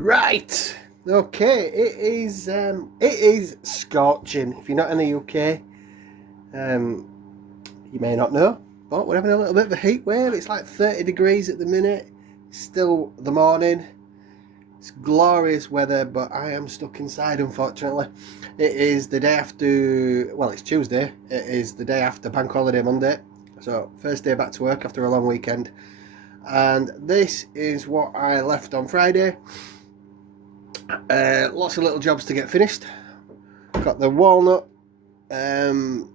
Right, okay, it is scorching. If you're not in the UK, you may not know, but we're having a little bit of a heat wave. It's like 30 degrees at the minute. It's still the morning. It's glorious weather, but I am stuck inside, unfortunately. It is the day after, well, it's Tuesday. It is the day after Bank Holiday Monday. So, first day back to work after a long weekend. And this is what I left on Friday. Lots of little jobs to get finished. Got the walnut by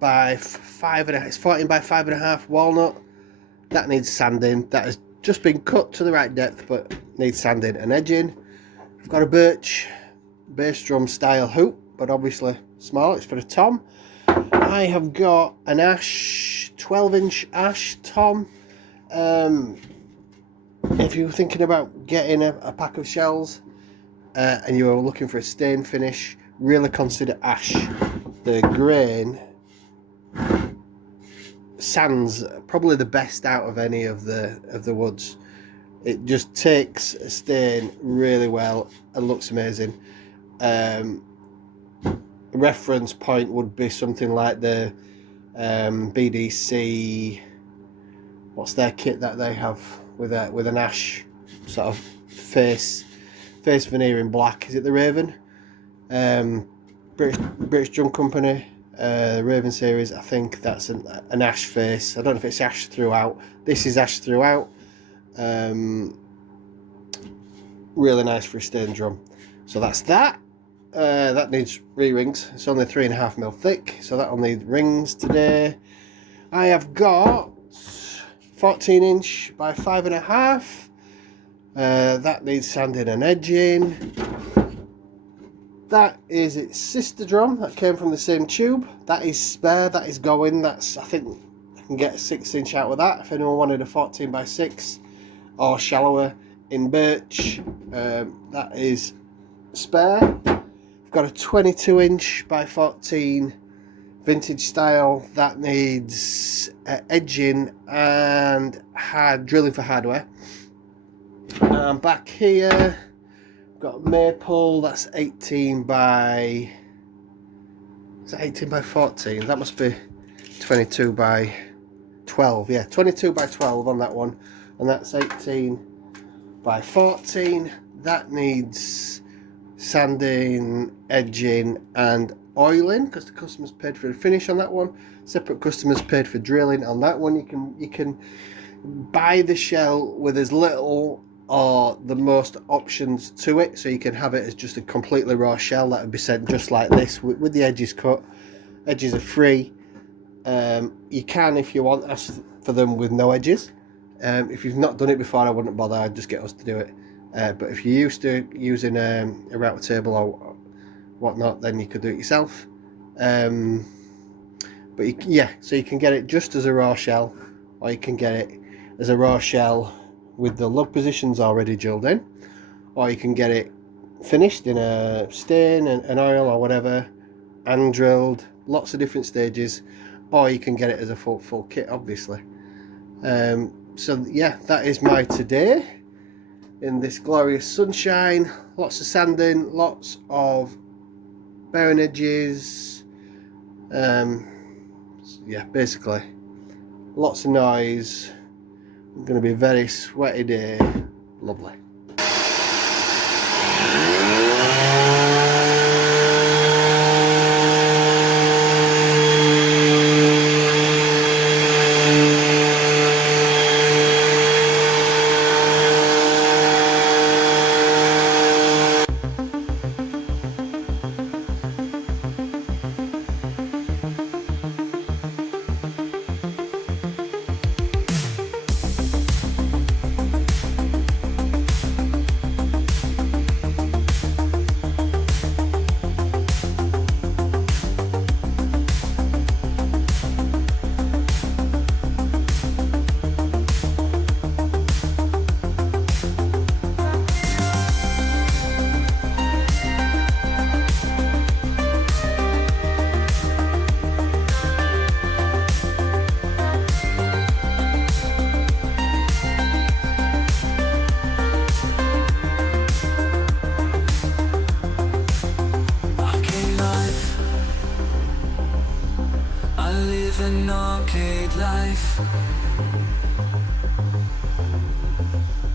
5.5. It's 14 by 5.5 walnut. That needs sanding. That has just been cut to the right depth, but needs sanding and edging. I've got a birch bass drum style hoop, but obviously small. It's for a tom. I have got an ash, 12-inch ash tom. If you're thinking about getting a pack of shells and you're looking for a stain finish, really consider ash. The grain sands probably the best out of any of the woods. It just takes a stain really well and looks amazing. Reference point would be something like the BDC. What's their kit that they have with an ash sort of face veneer in black? Is it the Raven? British Drum Company, Raven series. I think that's an ash face. I don't know if it's ash throughout. This is ash throughout. Really nice for a stain drum. So that's that. That needs re-rings. It's only 3.5mm thick, so that'll need rings today. I have got 14-inch by 5.5. That needs sanding and edging. That is its sister drum that came from the same tube. That is spare. That is going. I think I can get a 6-inch out of that if anyone wanted a 14 by 6 or shallower in birch. That is spare. I've got a 22-inch by 14 vintage style that needs edging and drilling for hardware. Back here I've got maple. That's 18 by 14? That must be 22 by 12. Yeah, 22 by 12 on that one, and that's 18 by 14. That needs sanding, edging and oiling because the customer's paid for the finish on that one. Separate customers paid for drilling on that one. You can buy the shell with as little or the most options to it, so you can have it as just a completely raw shell that would be sent just like this with the edges cut. Edges are free. You can, if you want, ask for them with no edges. If you've not done it before, I wouldn't bother. I'd just get us to do it. But if you're used to using a router table or whatnot, then you could do it yourself. So you can get it just as a raw shell, or you can get it as a raw shell with the lug positions already drilled in, or you can get it finished in a stain and oil or whatever, and drilled, lots of different stages, or you can get it as a full kit, obviously. So yeah, that is my today in this glorious sunshine. Lots of sanding, lots of bearing edges, yeah, basically lots of noise. It's going to be a very sweaty day. Lovely.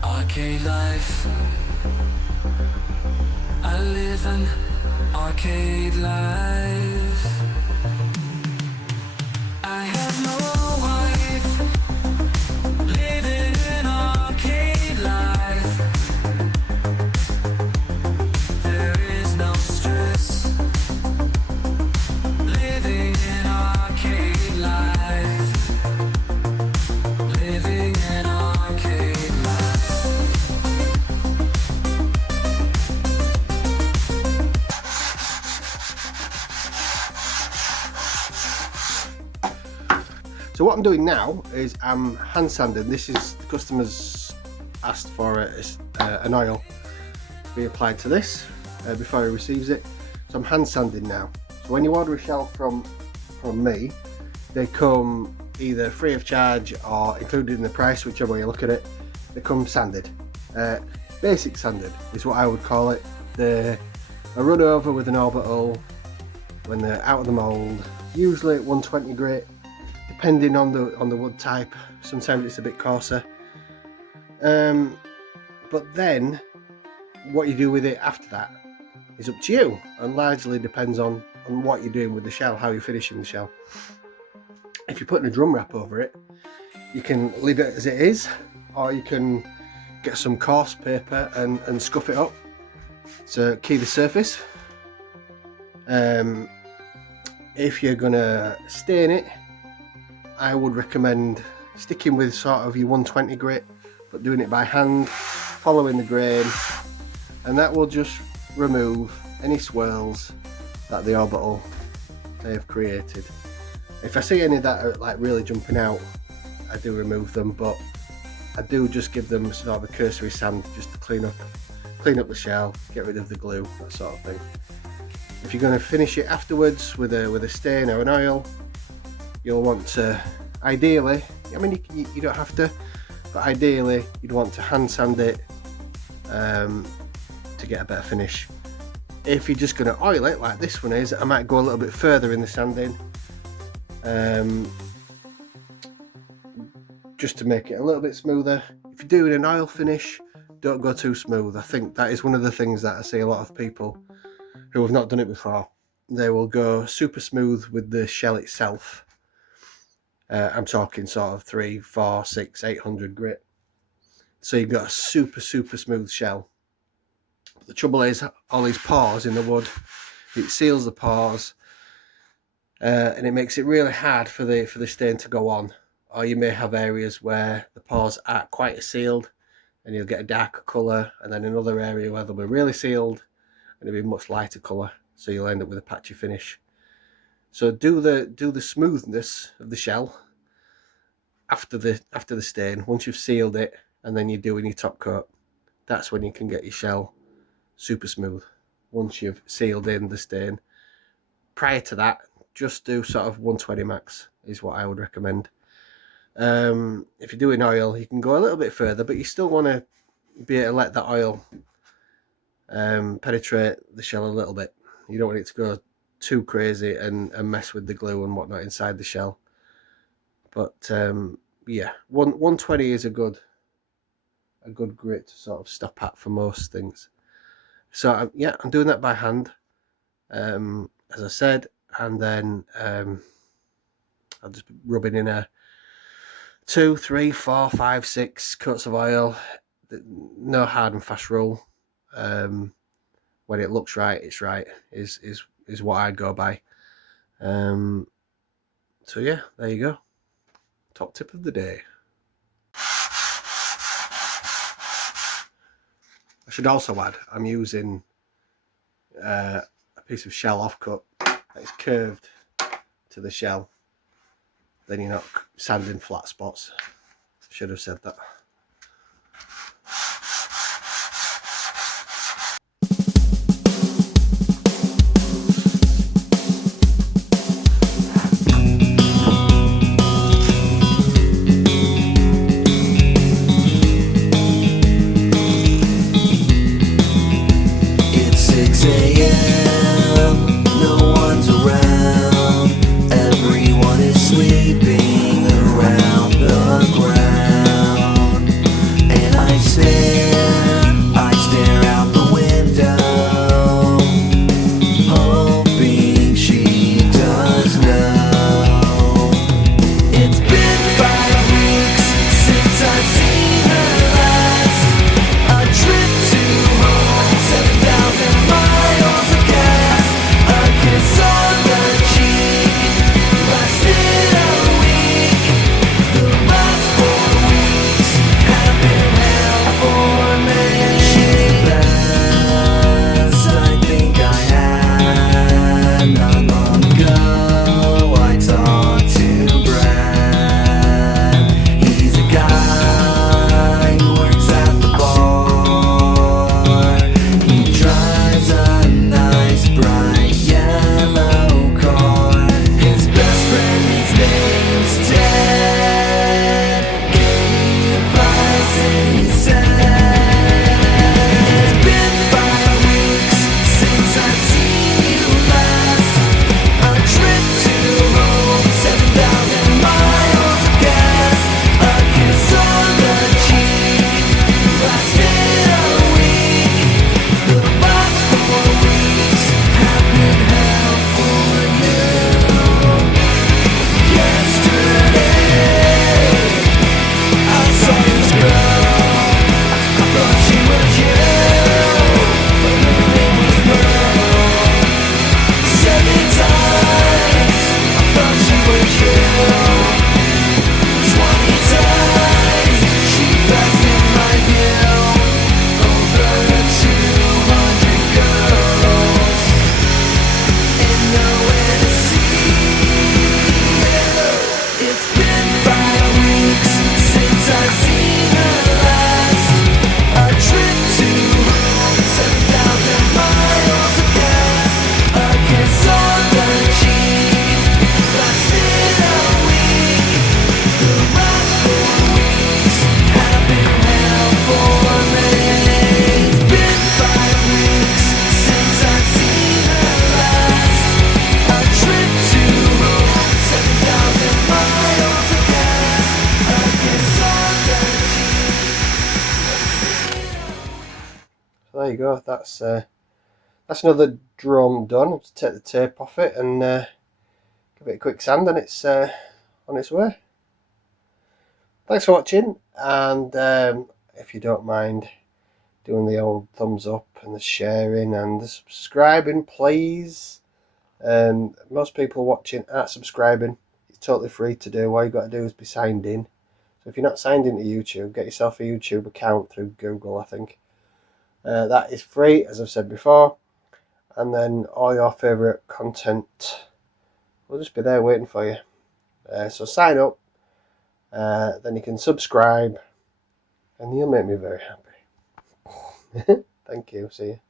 Arcade life. I live an arcade life. I have no wife, living an arcade life. There is no stress, living an arcade life. Living an arcade life. So what I'm doing now is I'm hand sanding. This is the customer's asked for an oil to be applied to this before he receives it. So I'm hand sanding now. So when you order a shell from me, they come either free of charge or included in the price, whichever way you look at it. They come sanded. Basic sanded is what I would call it. They're run over with an orbital when they're out of the mould, usually at 120 grit. Depending on the wood type, sometimes it's a bit coarser. But then what you do with it after that is up to you, and largely depends on what you're doing with the shell, how you're finishing the shell. If you're putting a drum wrap over it, you can leave it as it is, or you can get some coarse paper and scuff it up to key the surface. If you're gonna stain it, I would recommend sticking with sort of your 120 grit, but doing it by hand, following the grain, and that will just remove any swirls that the orbital may have created. If I see any that are like really jumping out, I do remove them, but I do just give them sort of a cursory sand just to clean up the shell, get rid of the glue, that sort of thing. If you're going to finish it afterwards with a stain or an oil, you'll want to, ideally, I mean you don't have to, but ideally you'd want to hand sand it to get a better finish. If you're just going to oil it like this one is, I might go a little bit further in the sanding, just to make it a little bit smoother. If you're doing an oil finish, don't go too smooth. I think that is one of the things that I see a lot of people who have not done it before. They will go super smooth with the shell itself. I'm talking sort of 3, 4, 6, 800 grit. So you've got a super smooth shell. But the trouble is, all these pores in the wood, it seals the pores, and it makes it really hard for the stain to go on. Or you may have areas where the pores aren't quite as sealed, and you'll get a darker colour, and then another area where they'll be really sealed, and it'll be much lighter colour. So you'll end up with a patchy finish. So do the smoothness of the shell after the stain. Once you've sealed it and then you're doing your top coat, that's when you can get your shell super smooth. Once you've sealed in the stain. Prior to that, just do sort of 120 max is what I would recommend. If you're doing oil, you can go a little bit further, but you still want to be able to let that oil penetrate the shell a little bit. You don't want it to go too crazy and mess with the glue and whatnot inside the shell. But yeah, 120 is a good grit to sort of stop at for most things. So yeah, I'm doing that by hand, as I said, and then I'll just be rubbing in a 2, 3, 4, 5, 6 coats of oil. No hard and fast rule. When it looks right, it's right, is what I go by. So yeah, there you go. Top tip of the day. I should also add, I'm using a piece of shell offcut that is curved to the shell. Then you're not sanding flat spots. Should have said that. Sleeping around. there you go. That's another drum done. Just take the tape off it and give it a quick sand, and it's on its way. Thanks for watching, and if you don't mind doing the old thumbs up and the sharing and the subscribing, please. Most people watching aren't subscribing. It's totally free to do. All you've got to do is be signed in. So if you're not signed into YouTube, get yourself a YouTube account through Google, I think. That is free, as I've said before. And then all your favourite content will just be there waiting for you. So sign up, then you can subscribe, and you'll make me very happy. Thank you. See you.